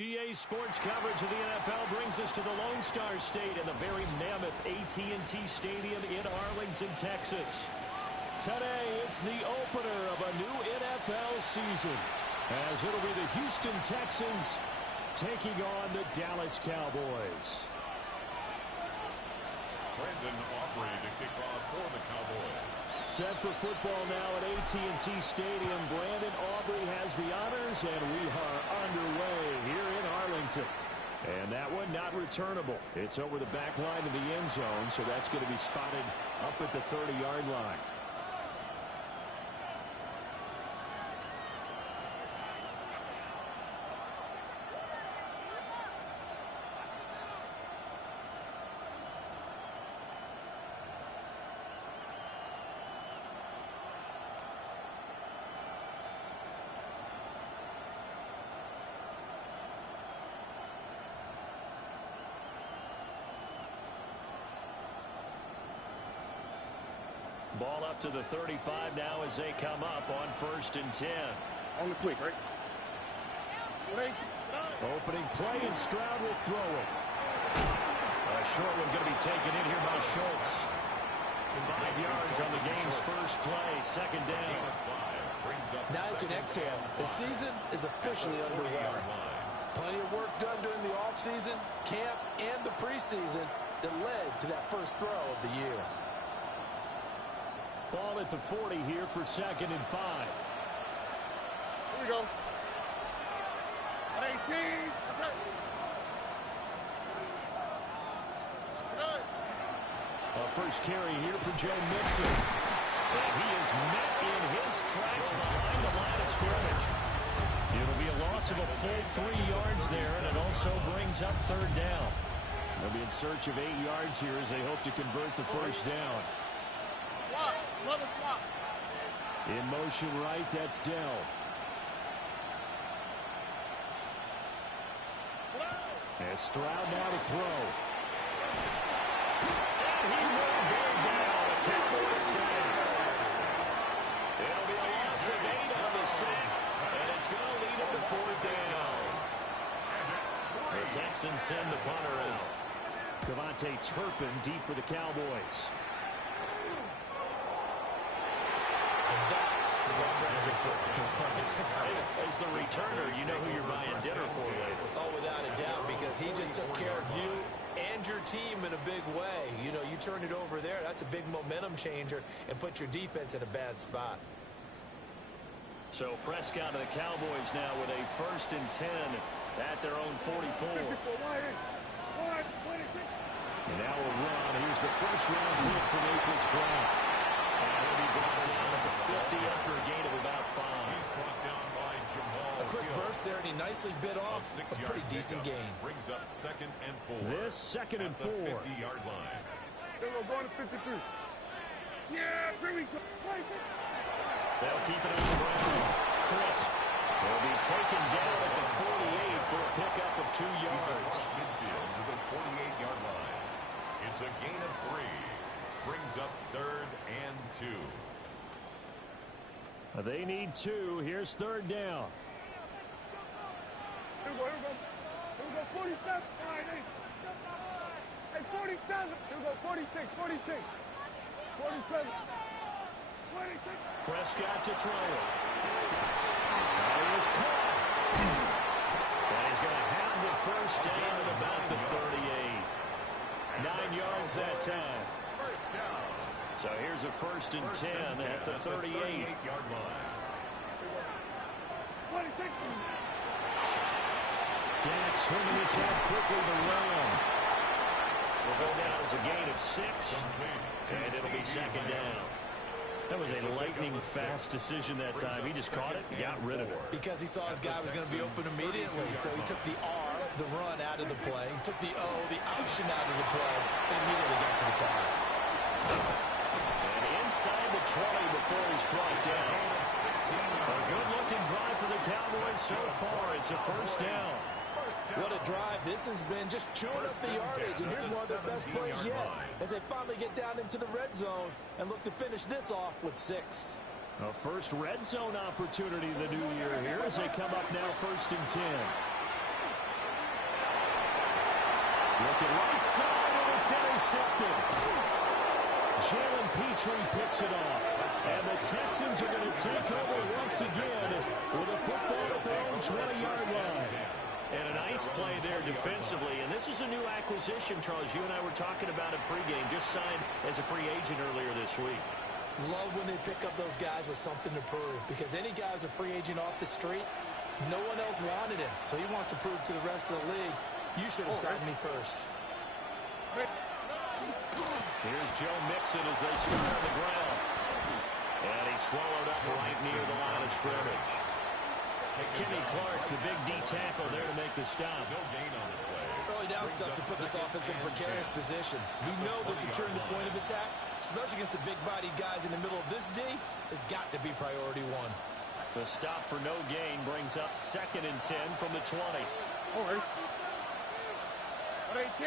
EA Sports coverage of the NFL brings us to the Lone Star State in the very mammoth AT&T Stadium in Arlington, Texas. Today, it's the opener of a new NFL season, as it'll be the Houston Texans taking on the Dallas Cowboys. Brandon Aubrey to kick off for the Cowboys. Set for football now at AT&T Stadium. Brandon Aubrey has the honors, and we are underway here in Arlington. And that one not returnable. It's over the back line of the end zone, so that's going to be spotted up at the 30-yard line. Ball up to the 35 now as they come up on 1st and 10. On the quick, right? Opening play, and Stroud will throw it. A short one going to be taken in here by Schultz. 5 yards on the game's first play, 2nd down. Now you can exhale. The season is officially underway. Plenty of work done during the offseason, camp, and the preseason that led to that first throw of the year. Ball at the 40 here for 2nd and 5. Here we go. 18. That's it. A first carry here for Joe Mixon. And he is met in his tracks behind the line of scrimmage. It'll be a loss of a full 3 yards there, and it also brings up 3rd down. They'll be in search of 8 yards here as they hope to convert the first down. In motion right, that's Dell. And Stroud now to throw. And he will go down. The Cowboys sack. It'll be a loss of 8 on the sack, and it's going to lead them to 4th down. The Texans send the punter out. Devontae Turpin deep for the Cowboys. That's what friends are for. As the returner, you know who you're buying dinner for later. Oh, without a doubt, because he just took care of you and your team in a big way. You know, you turned it over there. That's a big momentum changer and put your defense in a bad spot. So Prescott of the Cowboys now with a 1st and 10 at their own 44. And now a run. Here's the first-round pick from April's draft. And he'll be brought down at the 50 after a gain of about 5. He's brought down by Jamal. A quick burst there, and he nicely bit off a pretty decent gain. Brings up 2nd and 4. This 2nd and 4. 50-yard line. There we go, going to 53. Yeah, here we go. They'll keep it on the ground. Crisp. They'll be taken down at the 48 for a pickup of 2 yards. Midfield to the 48-yard line. It's a gain of 3. Brings up 3rd and 2. They need 2. Here's 3rd down. Here we go, here we go. Here we go, 47. All right, hey, 47. Here we go, 46, 46. 47. 26. Prescott to throw it. He is caught. And he's going to have the first down at about the 38. 9 yards that time. First down. So here's a 1st and 10 at the 38-yard line. 26. Dak swinging this out quickly to Lamb. Will go down as a gain of 6. And it'll be 2nd down. That was a lightning-fast decision that time. He just caught it and got rid of it. Because he saw his guy was going to be open immediately, so he took the R, the run, out of the play. He took the O, the option out of the play, and immediately got to the pass. And inside the 20 before he's brought down. A good-looking drive for the Cowboys so far. It's a 1st down. What a drive this has been, just chewing up the yardage, and here's one of their best plays yet as they finally get down into the red zone and look to finish this off with 6. A first red zone opportunity the new year here as they come up now 1st and 10. Looking right side, and it's intercepted. Jalen Petrie picks it off. And the Texans are going to take over once again with a football at their own 20-yard line. And a nice play there defensively. And this is a new acquisition, Charles. You and I were talking about it pregame. Just signed as a free agent earlier this week. Love when they pick up those guys with something to prove. Because any guy who's a free agent off the street, no one else wanted him. So he wants to prove to the rest of the league, you should have signed me first. Here's Joe Mixon as they start on the ground. And he's swallowed up right near the line of scrimmage. Kenny Clark, the big D tackle there to make the stop. No gain on the play. Early down stuff to put this offense in precarious position. We know this securing the point of attack, especially against the big-bodied guys in the middle of this D, has got to be priority one. The stop for no gain brings up 2nd and 10 from the 20. All right. 18.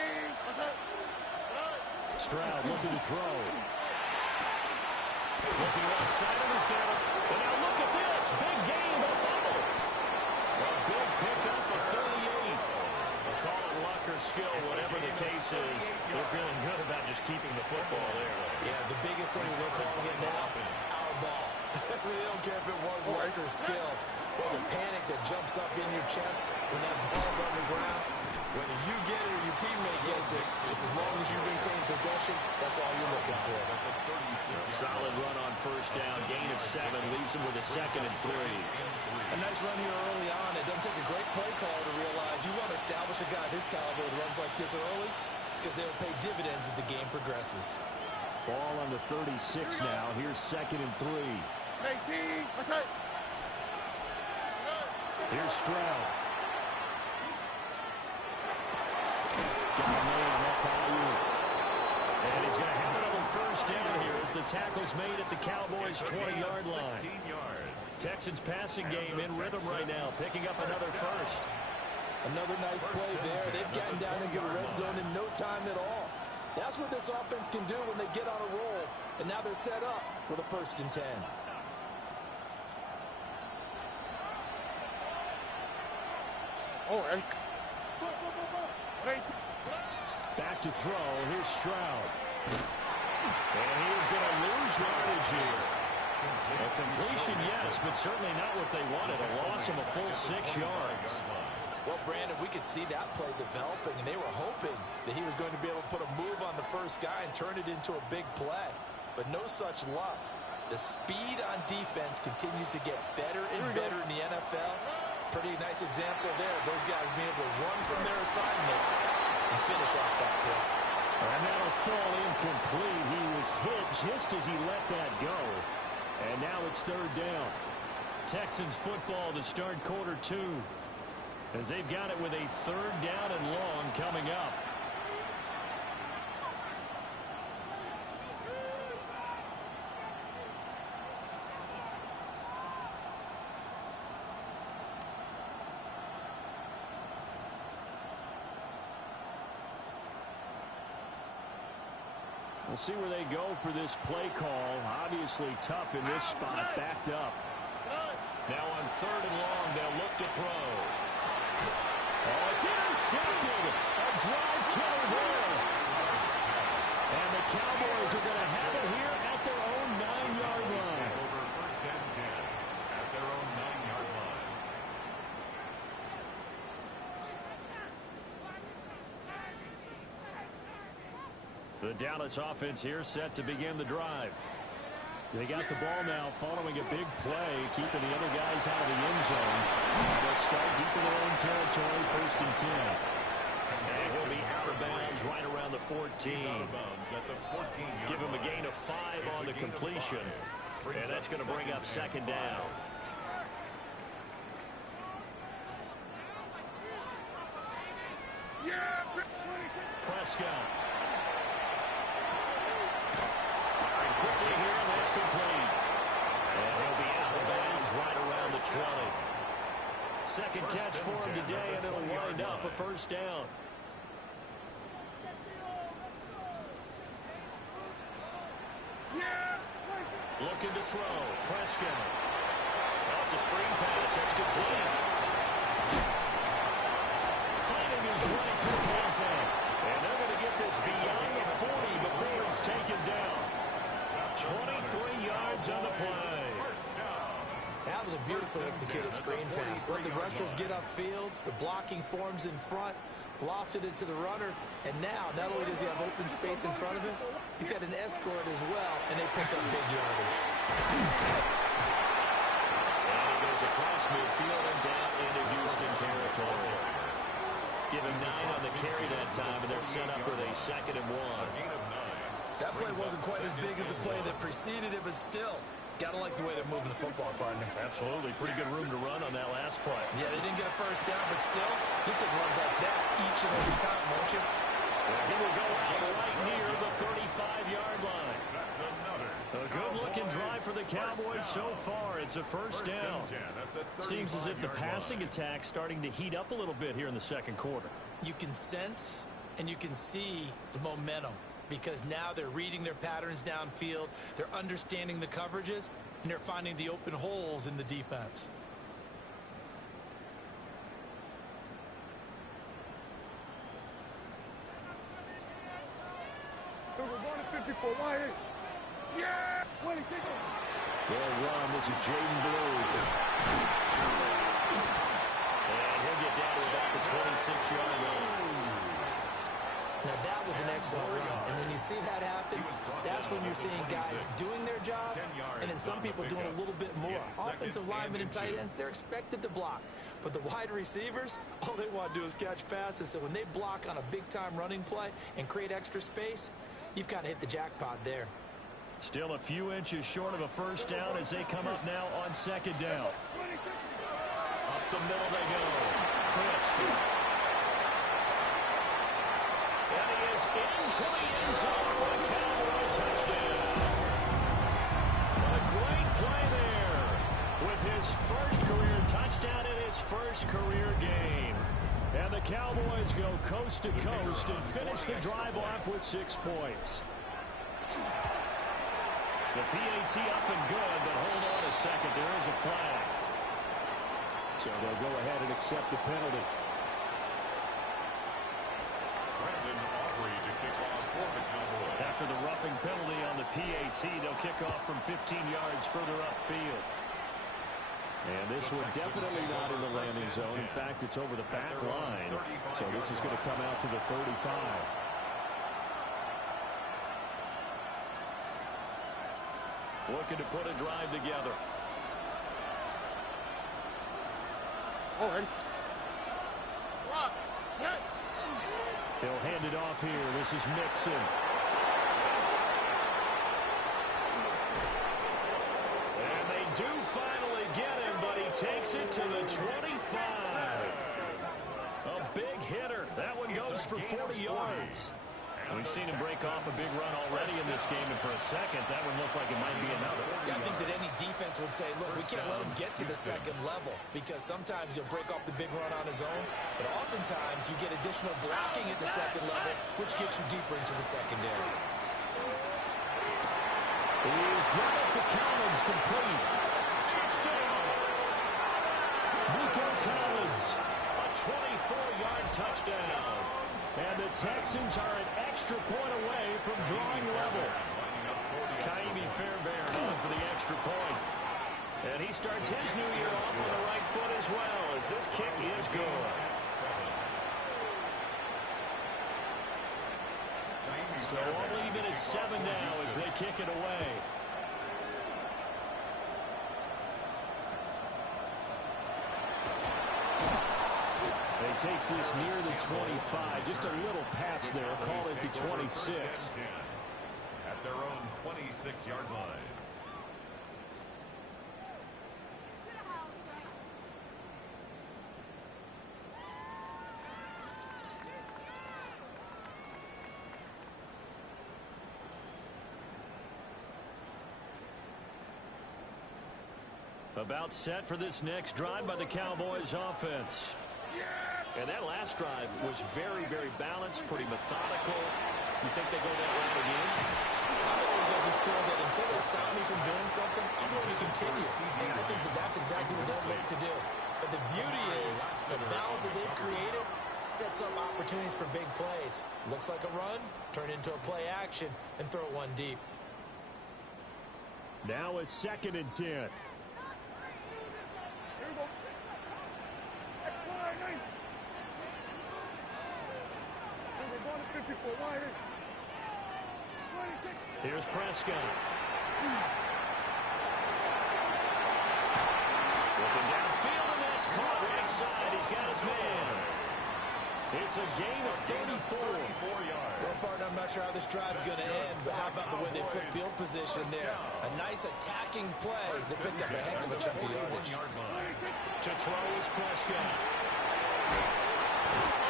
Stroud looking to throw. Looking right side of his got it. And now look at this. Big game, but a fumble. A big pickup of 38. They'll call it luck or skill, whatever the case is. They're feeling good about just keeping the football there. Yeah, the biggest thing they're calling it now, our ball. They don't care if it was luck or skill. Well, the panic that jumps up in your chest when that ball's on the ground, whether you get it or your teammate gets it, just as long as you maintain possession, that's all you're looking for. A solid run on first down. Gain of 7 leaves him with a 2nd and 3. A nice run here early on. It doesn't take a great play caller to realize you want to establish a guy of his caliber with runs like this early because they'll pay dividends as the game progresses. Ball on the 36 now. Here's 2nd and 3. 18. What's that? Here's Stroud. Got a man, that's Ayuk. And he's going to have another first down here as the tackle's made at the Cowboys' 20-yard line. 16 yards. Texans passing game in rhythm right now, picking up another first. Another nice play there. They've gotten down into the red zone in no time at all. That's what this offense can do when they get on a roll. And now they're set up with a 1st and 10. All right. Back to throw. Here's Stroud. And he is going to lose yardage here. A completion, yes, but certainly not what they wanted. A loss of a full 6 yards. Well, Brandon, we could see that play developing, and they were hoping that he was going to be able to put a move on the first guy and turn it into a big play. But no such luck. The speed on defense continues to get better and better in the NFL. Pretty nice example there. Those guys being able to run from their assignments and finish off that play. And that'll fall incomplete. He was hit just as he let that go. And now it's 3rd down. Texans football to start quarter 2. As they've got it with a 3rd down and long coming up. We'll see where they go for this play call. Obviously tough in this spot, backed up. Now on 3rd and long, they'll look to throw. Oh, it's intercepted. A drive killer there. And the Cowboys are going to have it here at their own 9-yard line. Over 1st and 10 at their own 9-yard line. The Dallas offense here set to begin the drive. They got the ball now following a big play, keeping the other guys out of the end zone. They'll start deep in their own territory, 1st and 10. And he'll be out of bounds right around the 14. He's out of bounds at the 14-yard Give him a line. gain of 5 on the completion. And that's going to bring up 2nd down. Prescott. Firing quickly here, and that's complete. And he'll be out of bounds right around the 20. Second catch for him today, and it'll wind up a 1st down. Looking to throw. Prescott. Oh, it's a screen pass. That's complete. Fighting his way through contact. And they're going to get this beyond the 40 before it's taken down. 23 yards on the play. That was a beautifully executed screen pass. Let the rushers get upfield. The blocking forms in front. Lofted it to the runner. And now, not only does he have open space in front of him, he's got an escort as well, and they pick up big yardage. And he goes across midfield and down into Houston territory. Give him 9 on the carry that time, and they're set up with a 2nd and 1. That play wasn't quite as big as the play that preceded it, but still, gotta like the way they're moving the football, partner. Absolutely. Pretty good room to run on that last play. Yeah, they didn't get a first down, but still, you take runs like that each and every time, won't you? Well, he will go out right near the 35-yard line. A good-looking drive for the Cowboys so far. It's a first down. Seems as if the passing attack's starting to heat up a little bit here in the second quarter. You can sense and you can see the momentum because now they're reading their patterns downfield, they're understanding the coverages, and they're finding the open holes in the defense. We're going to 54. Why? Yeah! Well run. This is Jaden Blue. And he'll get down to about the 26-yard line. Now, that was an excellent run. And when you see that happen, that's when you're seeing guys doing their job and then some people doing a little bit more. Offensive linemen and tight ends, they're expected to block. But the wide receivers, all they want to do is catch passes. So when they block on a big-time running play and create extra space, you've kind of hit the jackpot there. Still a few inches short of a first down as they come up now on 2nd down. Up the middle they go. Crisp. And he is into the end zone for a Cowboy touchdown. A great play there with his first career touchdown in his first career game. And the Cowboys go coast to coast and finish the drive off with 6 points. The PAT up and good, but hold on a second. There is a flag. So they'll go ahead and accept the penalty. After the roughing penalty on the PAT, they'll kick off from 15 yards further upfield. And this one definitely not in the landing zone. In fact, it's over the back line. So this is going to come out to the 35. Looking to put a drive together. All right. He'll hand it off here. This is Mixon. And they do finally get him, but he takes it to the 25. A big hitter. That one goes for 40 yards. We've seen him break off a big run already in this game, and for a second, that would look like it might be another. I think that any defense would say, look, we can't let him get to the second level because sometimes he'll break off the big run on his own, but oftentimes you get additional blocking at the second level, which gets you deeper into the secondary. He's got it to Collins, complete. Touchdown! Nico Collins, a 24-yard touchdown. And the Texans are an extra point away from drawing level. Kaimi Fairbairn on for the extra point. And he starts his new year off on the right foot as well, as this kick is good. So all even at 7 now as they kick it away. He takes this near the 25. Just a little pass there. Call it the 26. At their own 26-yard line. About set for this next drive by the Cowboys offense. And that last drive was very, very balanced, pretty methodical. You think they go that route again? I'm always of the school that until they stop me from doing something, I'm going to continue. And I think that that's exactly what they'll look to do. But the beauty is the balance that they've created sets up opportunities for big plays. Looks like a run, turn into a play action, and throw one deep. Now a 2nd and 10. Here we go. We're going to 54. Wide in. 26. Here's Prescott. Looking downfield, and that's caught right side. He's got his man. It's a gain of 34. Well, partner, I'm not sure how this drive's going to end, but how about the way they flip field position there? A nice attacking play. They picked up a heck of a chunk of yardage. To throw is Prescott.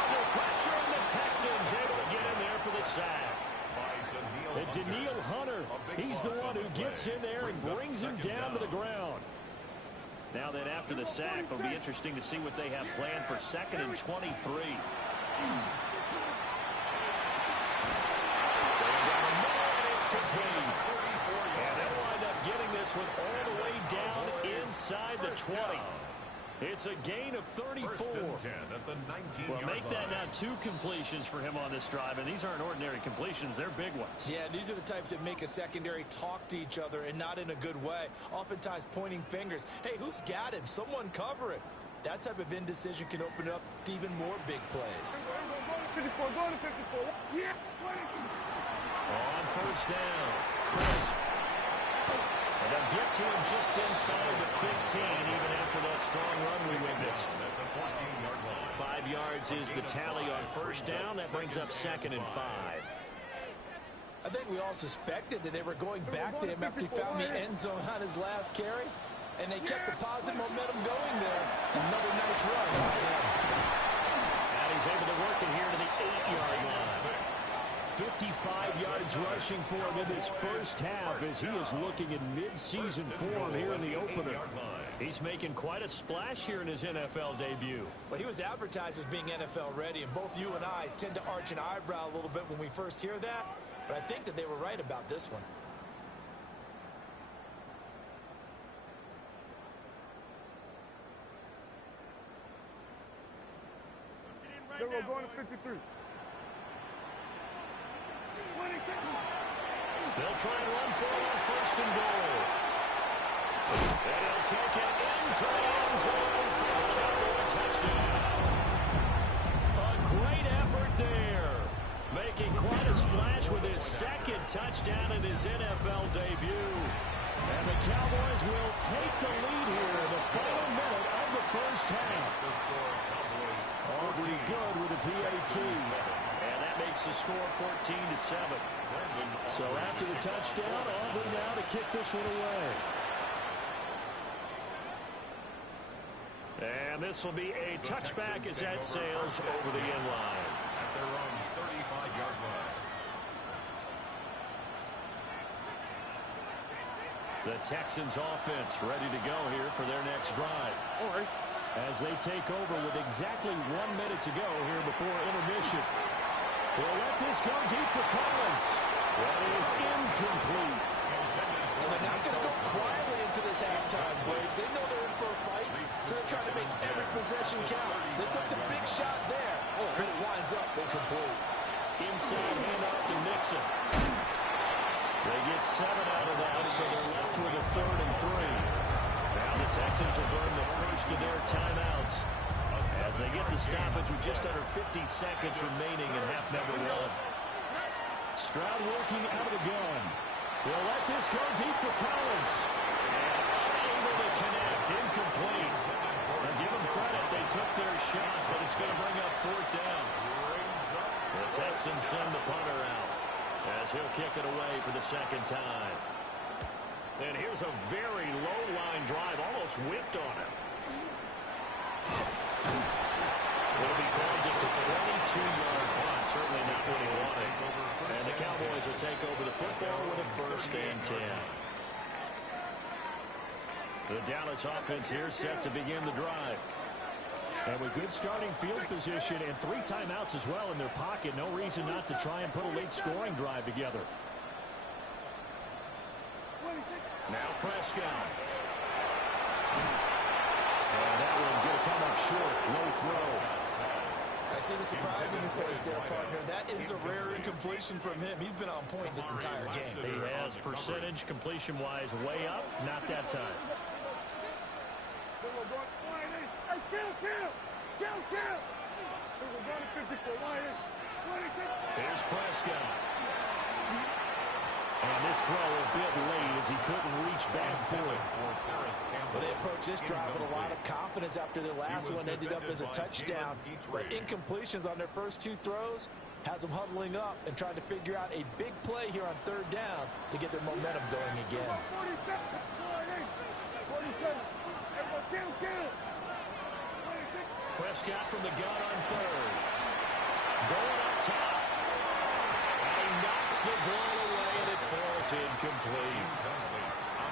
Under pressure, and the Texans able to get in there for the sack. And Daniil Hunter, he's the one who gets in there and brings him down to the ground. Now then, after the sack, it'll be interesting to see what they have planned for 2nd and 23. It's complete. And they'll wind up getting this one all the way down inside the 20. It's a gain of 34. Well, make that now 2 completions for him on this drive, and these aren't ordinary completions. They're big ones. Yeah, these are the types that make a secondary talk to each other, and not in a good way. Oftentimes pointing fingers. Hey, who's got him? Someone cover it. That type of indecision can open up to even more big plays. Go to 54. Go to 54. Yeah. On 1st down, Chris. And they'll get to him just inside the 15, even after that strong run we witnessed. 5 yards is the tally on 1st down. That brings up 2nd and 5. I think we all suspected that they were going back to him after he found the end zone on his last carry, and they kept the positive momentum going there. Another nice run by him. And he's able to work it here to the 8-yard line. 55 yards rushing for him in this first half as he is looking in mid-season form here in the opener. He's making quite a splash here in his NFL debut. Well, he was advertised as being NFL ready, and both you and I tend to arch an eyebrow a little bit when we first hear that, but I think that they were right about this one. We're going to 53. They'll try and run for it on 1st and goal. And he'll take it into the end zone for a Cowboy touchdown. A great effort there. Making quite a splash with his 2nd touchdown in his NFL debut. And the Cowboys will take the lead here in the final minute of the first half. Aubrey good with a PAT. And that makes the score 14-7. So after the touchdown, Aubrey now to kick this one away. And this will be a touchback as that sails over the end line. At their own 35-yard line. The Texans offense ready to go here for their next drive. As they take over with exactly 1 minute to go here before intermission. We'll let this go deep for Collins. That is incomplete. And they're not going to go quietly into this halftime break. They know they're in for a fight, so they're trying to make every possession count. They took the big shot there, but it winds up incomplete. Inside handoff to Mixon. They get 7 out of that, so they're left with a 3rd and 3. Now the Texans will burn the first of their timeouts as they get the stoppage with just under 50 seconds remaining in half number 1. Stroud working out of the gun. We'll let this go deep for Collins. And unable to connect. Incomplete. And give them credit. They took their shot, but it's going to bring up 4th down. The Texans send the punter out as he'll kick it away for the 2nd time. And here's a very low-line drive. Almost whiffed on it. It'll be called just a 22-yard punt. Certainly not what he wanted. And the Cowboys will take over the football with a 1st and 10. The Dallas offense here set to begin the drive. And with good starting field position and 3 timeouts as well in their pocket, no reason not to try and put a late scoring drive together. Now Prescott. And that one going to come up short. Low throw. I see the surprise in your face there, partner. That is a rare incompletion from him. He's been on point this entire game. He has percentage completion-wise way up. Not that time. Here's Prescott. And this throw a bit late as he couldn't reach back for it. Well, they approached this drive with a lot of confidence after their last one ended up as a touchdown. But incompletions on their first two throws has them huddling up and trying to figure out a big play here on third down to get their momentum going again. Prescott from the gun on third. Going up top. And he knocks the ball away, and it falls incomplete.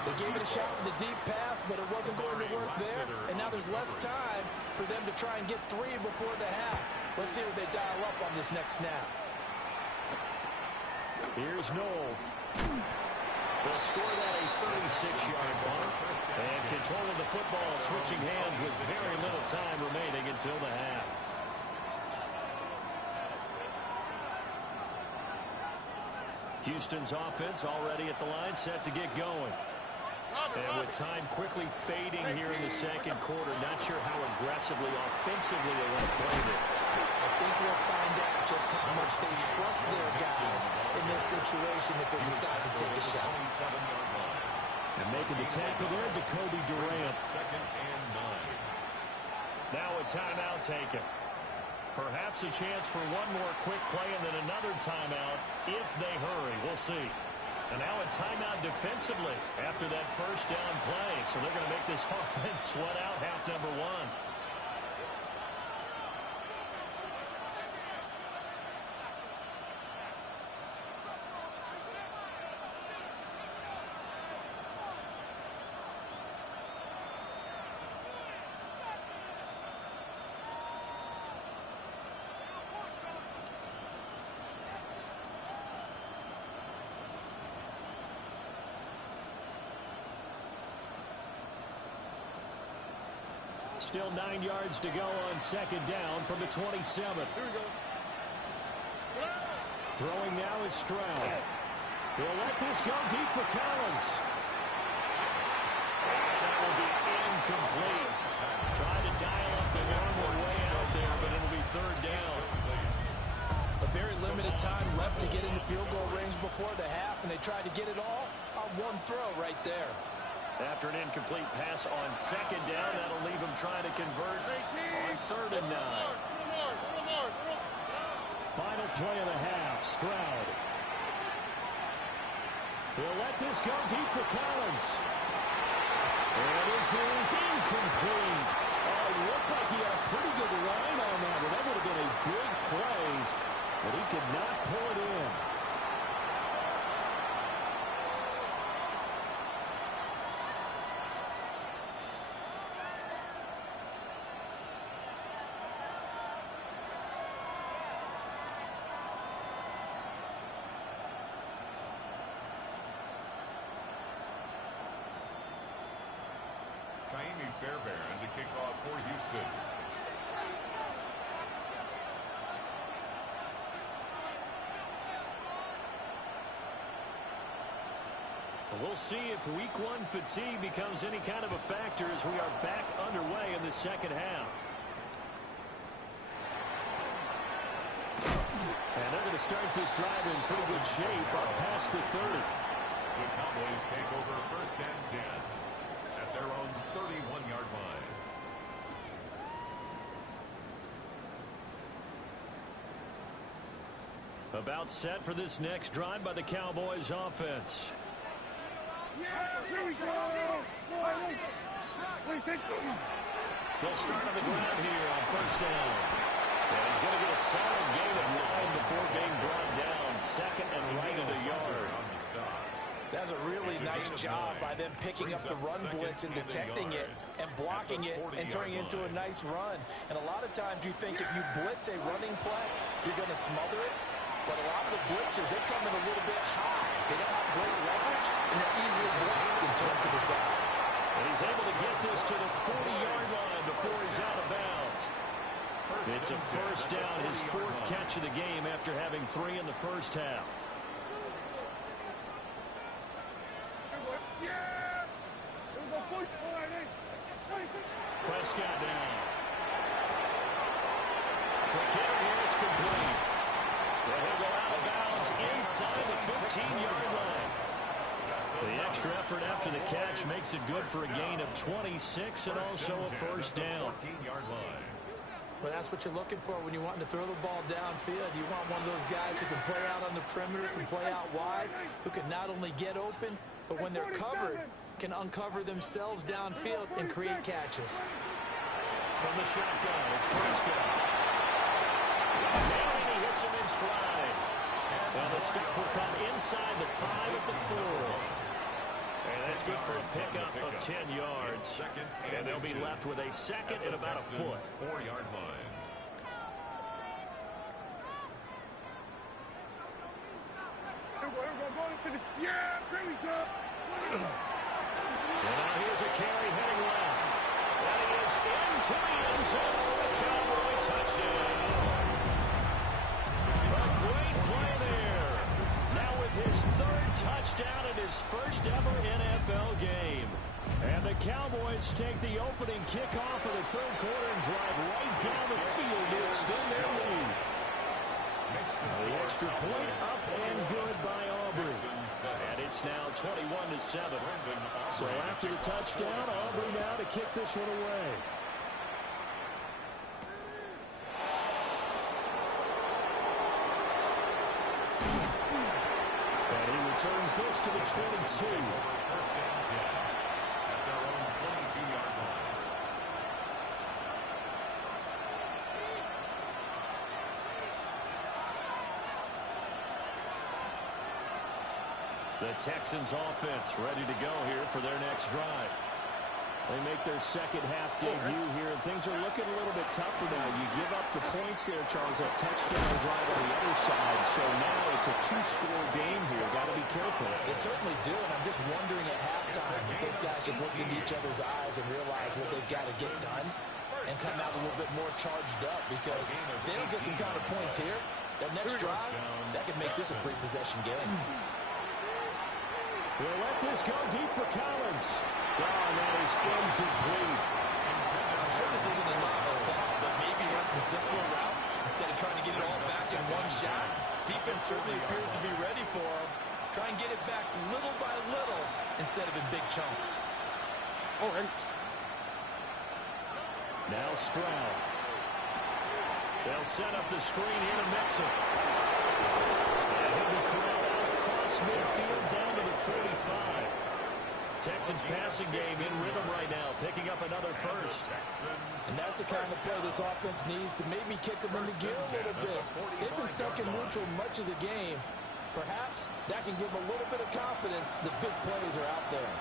They gave it a shot with the deep pass, but it wasn't going to work there. And now there's less time for them to try and get three before the half. Let's see what they dial up on this next snap. Here's Noel. They'll score that a 36-yard mark. And control of the football switching hands with very little time remaining until the half. Houston's offense already at the line, set to get going. And with time quickly fading here in the second quarter, not sure how aggressively, offensively they want to play this. I think we'll find out just how much they trust their guys in this situation if they decide to take a shot. And making the tackle there, Jacoby Durant. Second and 9. Now a timeout taken. Perhaps a chance for one more quick play and then another timeout if they hurry. We'll see. And now a timeout defensively after that first down play. So they're going to make this offense sweat out half number one. Still 9 yards to go on second down from the 27. Here we go. Throwing now is Stroud. He'll let this go deep for Collins. That will be incomplete. Trying to dial up the normal way out there, but it'll be third down. A very limited time left to get into field goal range before the half, and they tried to get it all on one throw right there. After an incomplete pass on second down, that'll leave him trying to convert on third and 9. Final play of the half, Stroud. He'll let this go deep for Collins. And this is incomplete. Oh, it looked like he had a pretty good line on that one. That would have been a big play, but he could not pull it in. Fairbairn to kick off for Houston. We'll see if week one fatigue becomes any kind of a factor as we are back underway in the second half. And they're going to start this drive in pretty good shape up past the 30. The Cowboys take over first and 10 at their own 31-yard line. About set for this next drive by the Cowboys offense. They'll start on the ground here on first down. And he's going to get a solid gain of 9 before being brought down. Second and right of the yard. That's a really nice job by them picking up the run blitz and detecting it and blocking it and turning it into a nice run. And a lot of times you think if you blitz a running play, you're going to smother it. But a lot of the blitzers, they come in a little bit high. They don't have great leverage, and they're easily blocked and turned to the side. And he's able to get this to the 40-yard line before he's out of bounds. It's a first down, his fourth catch of the game after having 3 in the first half. Prescott down. Quick hitter here, it's complete. Well, he'll go out of bounds inside the 15-yard line. The extra effort after the catch makes it good for a gain of 26 and also a first down. Well, that's what you're looking for when you want to throw the ball downfield. You want one of those guys who can play out on the perimeter, can play out wide, who can not only get open, but when they're covered, can uncover themselves downfield and create catches. From the shotgun, it's Prescott. And he hits him in stride. Well, the stop will come inside the 5 at the 4. And that's good for a pickup of 10 yards. And they'll be left with a second and about a foot. 4-yard line. Yeah, there we go. And now here's a carry heading left. That is into the end zone. A Cowboy touchdown. A great play there. Now with his 3rd touchdown in his first ever NFL game. And the Cowboys take the opening kickoff of the 3rd quarter and drive right down the field to extend their lead. The extra point up and good by Aubrey. And it's now 21-7. So after the touchdown, Aubrey now to kick this one away. And he returns this to the 22. At their own 22-yard line. The Texans offense ready to go here for their next drive. They make their second half debut here, and things are looking a little bit tougher now. You give up the points there, Charles, that touchdown drive on the other side. So now it's a 2-score game here. Got to be careful. They certainly do, and I'm just wondering at halftime if those guys just look into each other's eyes and realize what they've got to get done and come out a little bit more charged up, because if they don't get some kind of points here, that next drive, that could make this a three-possession game. We'll let this go deep for Collins. Oh, and that is incomplete. I'm sure this isn't a novel thought, but maybe run some simpler routes instead of trying to get it all back in one shot. Defense certainly appears to be ready for him. Try and get it back little by little instead of in big chunks. Already. Now Stroud. They'll set up the screen here to Mixon. And he'll be called out across midfield down to the 45. Texans passing game in rhythm right now, picking up another first. And that's the kind of play this offense needs to maybe kick them into gear a little bit. They've been stuck in neutral much of the game. Perhaps that can give them a little bit of confidence. The big plays are out there.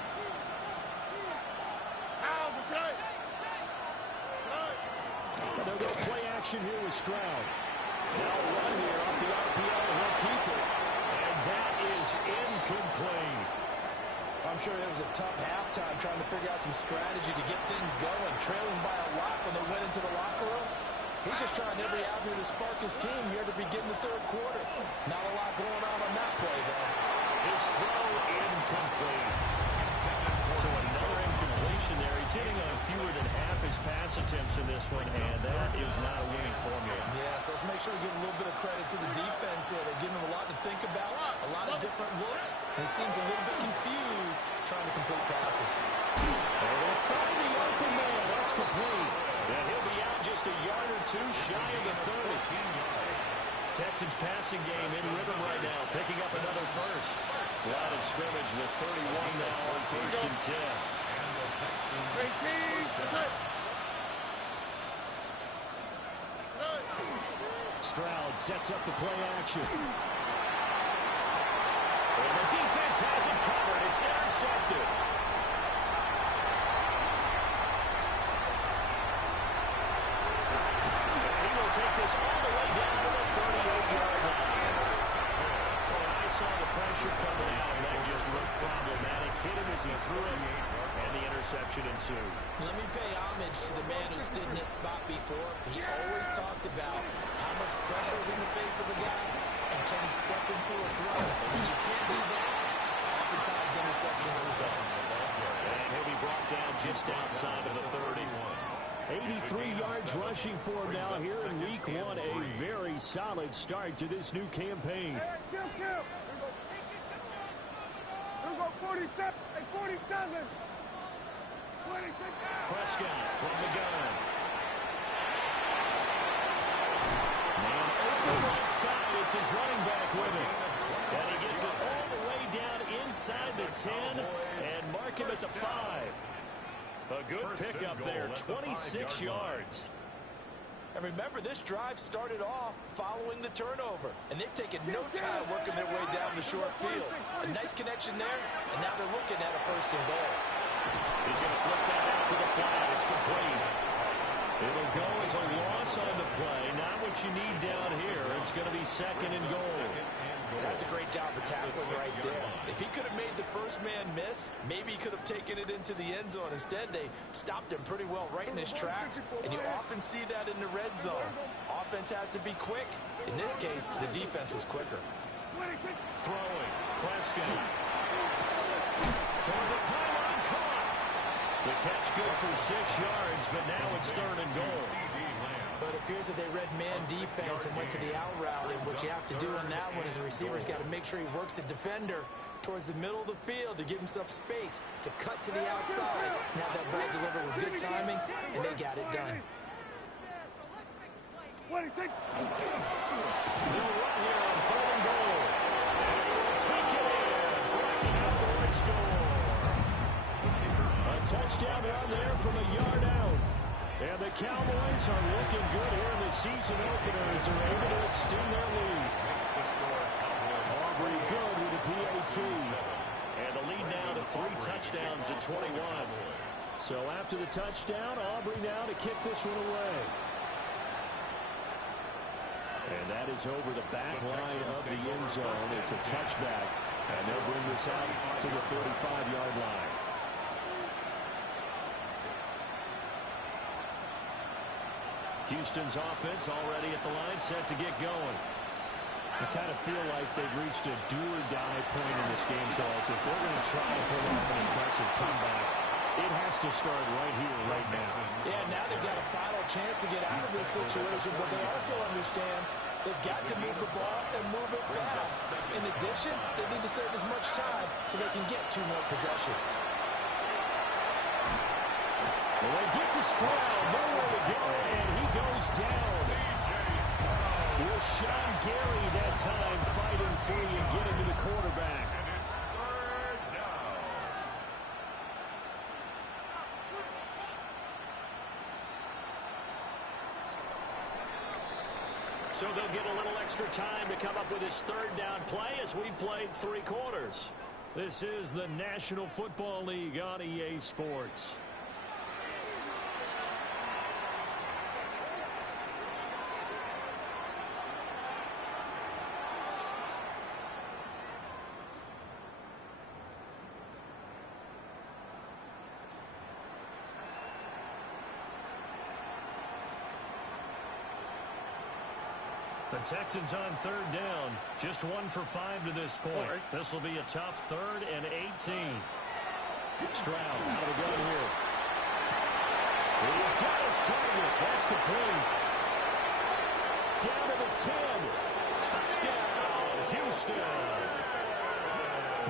And they'll go play action here with Stroud. Now a run here off the RPO, and he'll keep it. And that is incomplete. I'm sure it was a tough halftime trying to figure out some strategy to get things going, trailing by a lot when they went into the locker room. He's just trying every avenue to spark his team here to begin the 3rd quarter. Not a lot going on that play, though. His throw incomplete. So another incompletion there. He's hitting on fewer than half his pass attempts in this one, and that is not a winning formula. Yes, let's make sure we give a little bit of credit to the defense here. They're giving him a lot to think about, a lot of different looks, and he seems a little bit confused trying to complete passes. And they'll find the open man. That's complete. And he'll be out just a yard or two shy of the 30. Texans passing game in rhythm right now, picking up another first. Line of scrimmage, the 31 now on 1st and 10. Stroud sets up the play action. And the defense has it covered. It's intercepted. And he will take this all the way down to the 38-yard line. Well, I saw the pressure coming out, and that just looked problematic. Hit him as he threw it, and and the interception ensued. Let me pay homage to the man who stood in this spot before. He always talked about how much pressure is in the face of a guy, and can he step into a throw. And when you can't do that, oftentimes interceptions result. And he'll be brought down just outside of the 30. 83 yards rushing for him now here in week 1. A very solid start to this new campaign. Hey, kill. Here we go, 47. Hey, 47. 26. Prescott from the gun. Man open left side. It's his running back with him. And he gets it all the way down inside the 10 and mark him at the 5. A good pickup there, 26 yards. And remember, this drive started off following the turnover, and they've taken no time working their way down the short field. A nice connection there, and now they're looking at a 1st and goal. He's going to flip that out to the flat. It's complete. It'll go as a loss on the play. Not what you need down here. It's going to be 2nd and goal. That's a great job of tackling right there. If he could have made the first man miss, maybe he could have taken it into the end zone. Instead, they stopped him pretty well right in his tracks, and you often see that in the red zone. Offense has to be quick. In this case, the defense was quicker. Throwing. Prescott. Toward the pylon, caught. The catch good for 6 yards, but now it's 3rd and goal. But it appears that they read man defense and went to the out route, and what you have to do on that one is the receiver's got to make sure he works the defender towards the middle of the field to give himself space to cut to the outside and have that ball delivered with good timing, and they got it done. They'll run here on 3rd and goal. And we'll take it in for a Cowboy score. A touchdown run there from a yard out. And the Cowboys are looking good here in the season opener as they're able to extend their lead. Aubrey good with the PAT. And the lead now to 3 touchdowns at 21. So after the touchdown, Aubrey now to kick this one away. And that is over the back line of the end zone. It's a touchback. And they'll bring this out to the 45-yard line. Houston's offense already at the line, set to get going. I kind of feel like they've reached a do-or-die point in this game, Charles. If they're going to try and pull off an impressive comeback, it has to start right here, right now. Yeah, now they've got a final chance to get out of this situation, but they also understand they've got to move the ball and move it fast. In addition, they need to save as much time so they can get 2 more possessions. Well, they get to Stroud, nowhere to go, and he goes down. With Sean Gary that time fighting free and getting to the quarterback. And it's 3rd down. So they'll get a little extra time to come up with his 3rd down play as we've played 3 quarters. This is the National Football League on EA Sports. The Texans on 3rd down. Just 1 for 5 to this point. This will be a tough 3rd and 18. Stroud out of the gun here. He's got his target. That's complete. Down to the 10. Touchdown, Houston.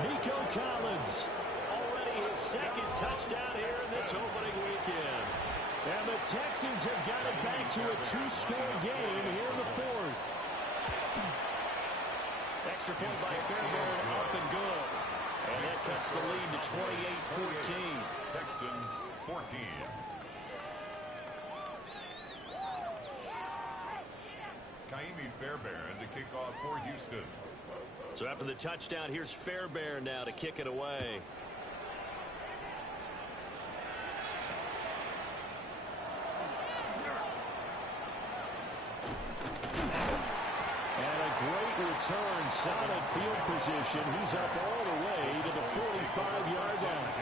Nico Collins. Already his 2nd touchdown here in this opening weekend. And the Texans have got it back to a 2-score game here in the 4th. Extra point by Fairbairn, up and good. And that cuts the lead to 28-14. Texans 14. Kaimi Fairbairn to kick off for Houston. So after the touchdown, here's Fairbairn now to kick it away. Return, solid field position. He's up all the way to the 45-yard line.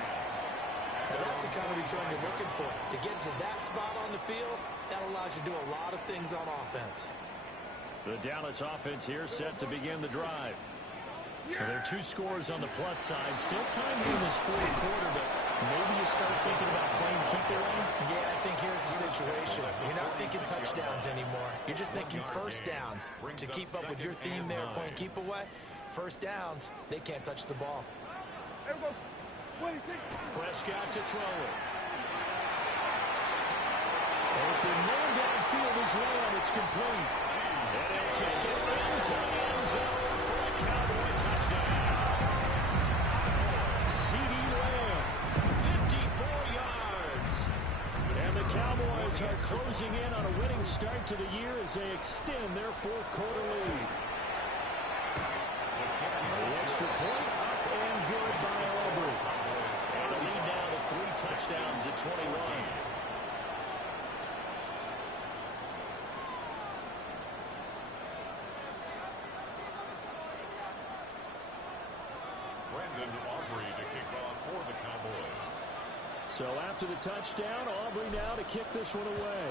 And that's the kind of return you're looking for. To get to that spot on the field, that allows you to do a lot of things on offense. The Dallas offense here set to begin the drive. Well, there are 2 scores on the plus side. Still time in this fourth quarter, but maybe you start thinking about playing keep away? Yeah, I think here's the situation. You're not thinking touchdowns anymore. You're just thinking first downs. To keep up with your theme there, playing keep away, first downs, they can't touch the ball. Prescott to throw it. Open man downfield is Lamb. It's complete. And he'll take it into the end zone for a Cowboy touchdown. C.D. Lamb, 54 yards. And the Cowboys are closing in on a winning start to the year as they extend their fourth quarter lead. The extra point up and good by Aubrey. And the lead now to 3 touchdowns at 21. So after the touchdown, Aubrey now to kick this one away.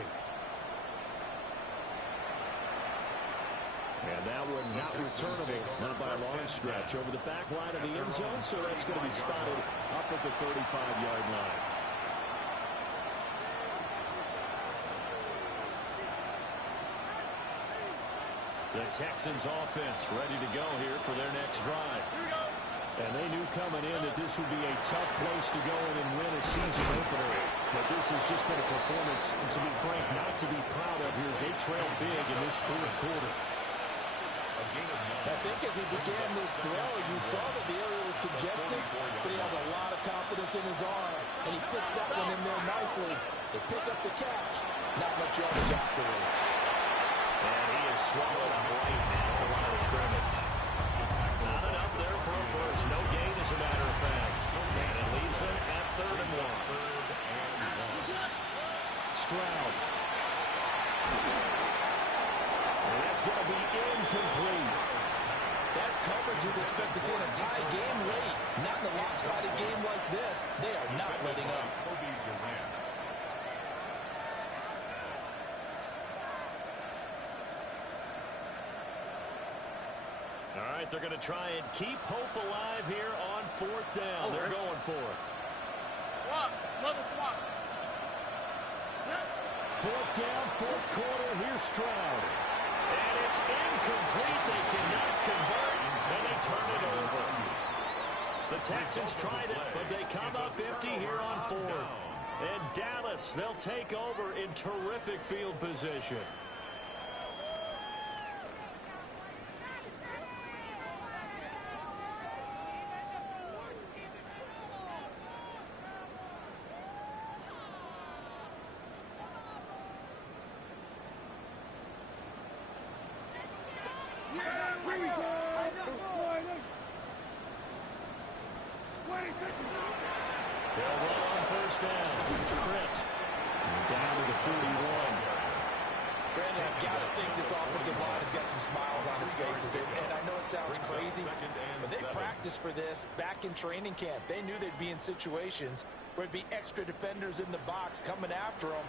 And that one not returnable, not by a long stretch. Over the back line of the end zone, so that's going to be spotted up at the 35-yard line. The Texans offense ready to go here for their next drive. And they knew coming in that this would be a tough place to go in and win a season opener. But this has just been a performance, and to be frank, not to be proud of here as they trail big in this fourth quarter. I think as he began this throw, you saw that the area was congested, but he has a lot of confidence in his arm, and he fits that one in there nicely to pick up the catch. Not much yardage afterwards. And he is swallowed up right at the line of scrimmage. Not enough there for a first. No gain, as a matter of fact. And it leaves him at 3rd and 1. Stroud. And that's going to be incomplete. That's coverage you'd expect to see in a tie game late. Not in a lopsided game like this. They are not letting up. All right, they're going to try and keep hope alive here on 4th down. They're going for it. Swap. Another swap. 4th down, 4th quarter. Here's Stroud. And it's incomplete. They cannot convert, and they turn it over. The Texans tried it, but they come up empty here on 4th. And Dallas, they'll take over in terrific field position. They'll run on 1st down. Crisp. Down to the 41. Brandon, I've got to think this offensive line has got some smiles on its faces. And I know it sounds crazy, but they practiced for this back in training camp. They knew they'd be in situations where it'd be extra defenders in the box coming after them,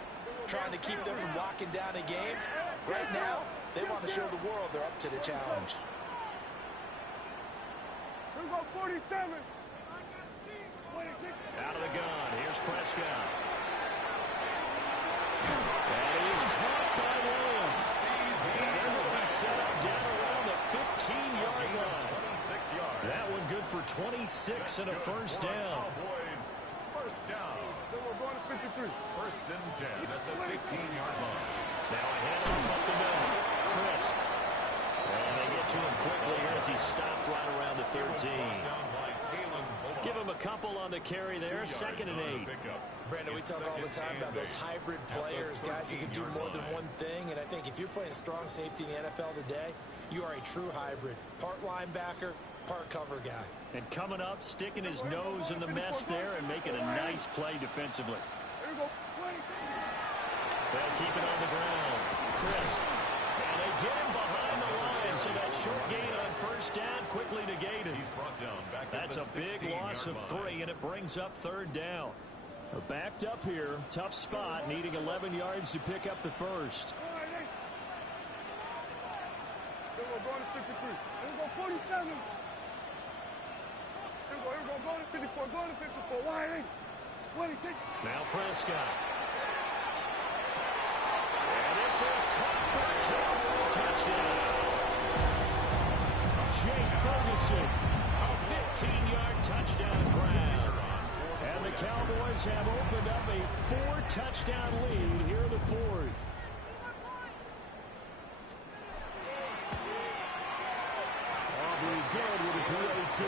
trying to keep them from locking down a game. Right now, they want to show the world they're up to the challenge. Here we go, 47. Out of the gun. Here's Prescott. And he's caught by Lamb. And they're going to be set up down around the 15-yard line. That one good for 26 and a first down. First down. Then we're going to 53. 1st and 10 at the 15-yard line. Now a handoff up the middle. Crisp. And they get to him quickly here as he stopped right around the 13. Give him a couple on the carry there. 2nd and 8. Brandon, we talk all the time about those hybrid players, guys who can do more than one thing. And I think if you're playing strong safety in the NFL today, you are a true hybrid. Part linebacker, part cover guy. And coming up, sticking his nose in the mess there and making a nice play defensively. Here we go. They'll keep it on the ground. Crisp. And they get him behind the line, so that short gain on 1st down quickly negated. He's brought down back That's a big loss of 3, and it brings up 3rd down. Backed up here. Tough spot. Needing 11 yards to pick up the first. Here we go, going to 53. Here we go, 47. Here we go, going to 54, going to 54. Wide eight. Now Prescott. And this is caught for a touchdown. Jake Ferguson, a 15-yard touchdown grab. And the Cowboys have opened up a 4-touchdown lead here in the fourth. Aubrey good with a PAT.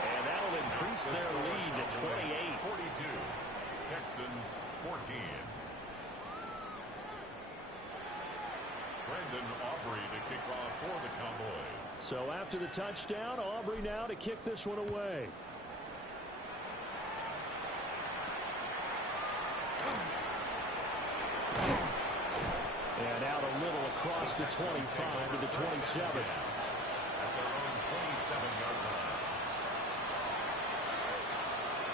And that'll increase their lead to 28. 42. Texans 14. Brandon Aubrey to kick off for the Cowboys. So after the touchdown, Aubrey now to kick this one away. And out a little across the 25 to the 27. At their own 27-yard line.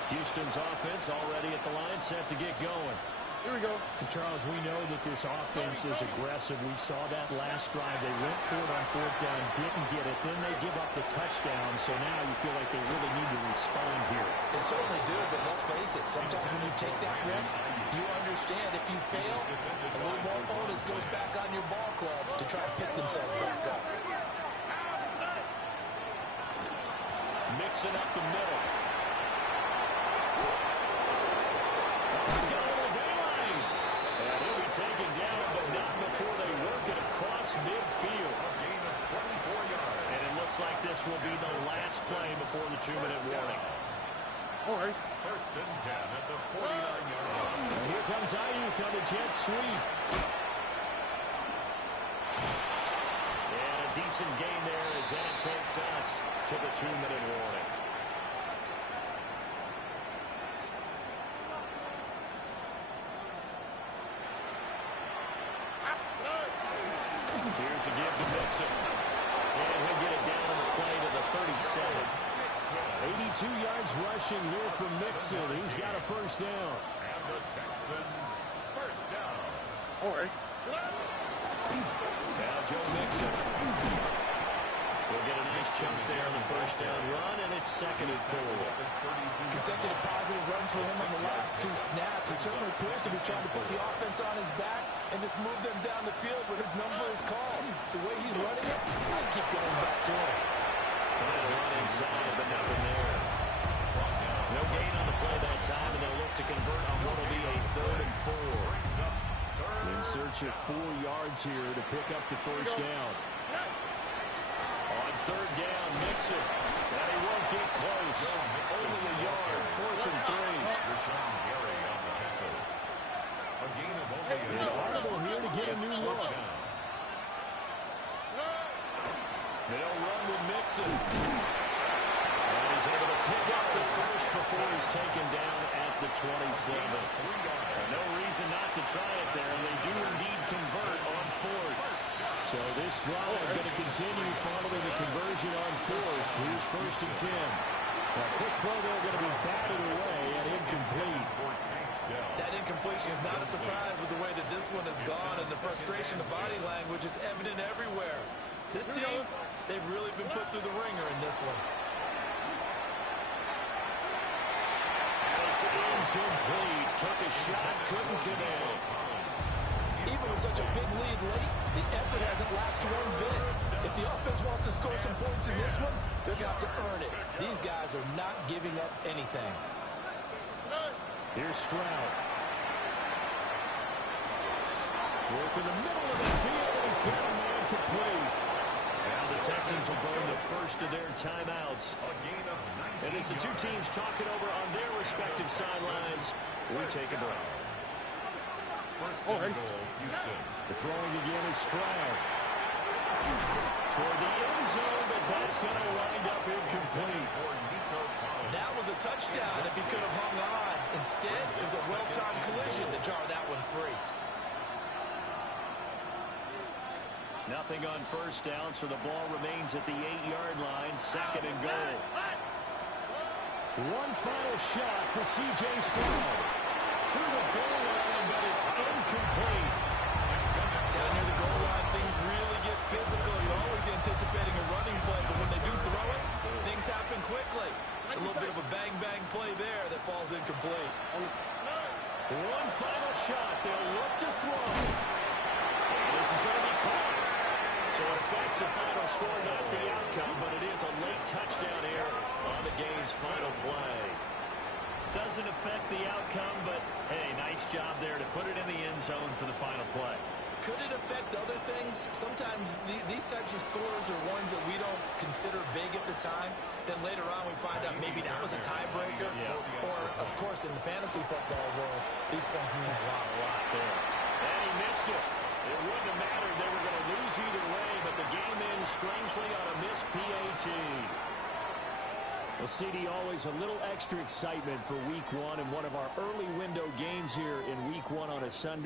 Houston's offense already at the line, set to get going. Here we go. And Charles, we know that this offense is aggressive. We saw that last drive. They went for it on fourth down, didn't get it. Then they give up the touchdown. So now you feel like they really need to respond here. They certainly do, but let's face it. Sometimes when you take that risk, you understand if you fail, a little more onus goes back on your ball club to try to pick themselves back up. Mixing up the middle. Taken down, but not before they work it across midfield. A gain of 24 yards. And it looks like this will be the last play before the 2-minute warning. All right. First and 10 at the 49-yard line. And here comes Ayuk on the jet sweep. And a decent gain there as that takes us to the 2-minute warning. Here's a give to Mixon. And he'll get it down on the play to the 37. 82 yards rushing here from Mixon. He's got a first down. And the Texans first down. All right. Now Joe Mixon. We'll get a nice chunk there on the first down run, and it's 2nd and 4. Consecutive positive runs for him on the last 2 snaps. It certainly appears to be trying to put the offense on his back and just move them down the field when his number is called. The way he's running it, I keep going back to him. Trying to run inside, but nothing there. No gain on the play that time, and they'll look to convert on what will be a 3rd and 4. In search of 4 yards here to pick up the first down. On 3rd down, Mixon. And he won't get close. Only a yard, 4th and 3. Rashawn Gary on the tackle. A gain of only a And yard. Audible here to get a new look. They'll run with Mixon. And he's able to pick up the first before he's taken down at the 27. And no reason not to try it there. And they do indeed convert on 4th. So this drive going to continue following the conversion on 4th. Here's 1st and 10. A quick throw there going to be batted away and incomplete. That incompletion is not a surprise with the way that this one has gone, and the frustration of body language is evident everywhere. This team, they've really been put through the ringer in this one. It's incomplete. Took a shot, couldn't connect. Even with such a big lead late, the effort hasn't lapsed one bit. If the offense wants to score some points in this one, they're going to have to earn it. These guys are not giving up anything. Here's Stroud. Work in the middle of the field. He's got a man complete. Now the Texans will burn the first of their timeouts. A gain of 19 And as the two teams talking over on their respective sidelines, we take a break. First and goal, Houston. The throwing again is Stroud. Toward the end zone, but that's going to wind up incomplete. That was a touchdown if he could have hung on. Instead, it was a well-timed collision to jar that one free. Nothing on first down, so the ball remains at the 8-yard line. 2nd and goal. One final shot for C.J. Stroud. To the goal line, but it's incomplete. Down near the goal line, things really get physical. You're always anticipating a running play, but when they do throw it, things happen quickly. A little bit of a bang-bang play there that falls incomplete. One final shot. They'll look to throw. This is going to be caught. So it affects the final score, not the outcome, but it is a late touchdown error on the game's final play. Doesn't affect the outcome, but, hey, nice job there to put it in the end zone for the final play. Could it affect other things? Sometimes these types of scores are ones that we don't consider big at the time. Then later on we find out maybe that was a tiebreaker. Yeah. Or, of course, in the fantasy football world, these points mean a lot there. And he missed it. It wouldn't have mattered. They were going to lose either way, but the game ends strangely on a missed PAT. Well, CD, always a little extra excitement for Week 1 and one of our early window games here in Week 1 on a Sunday.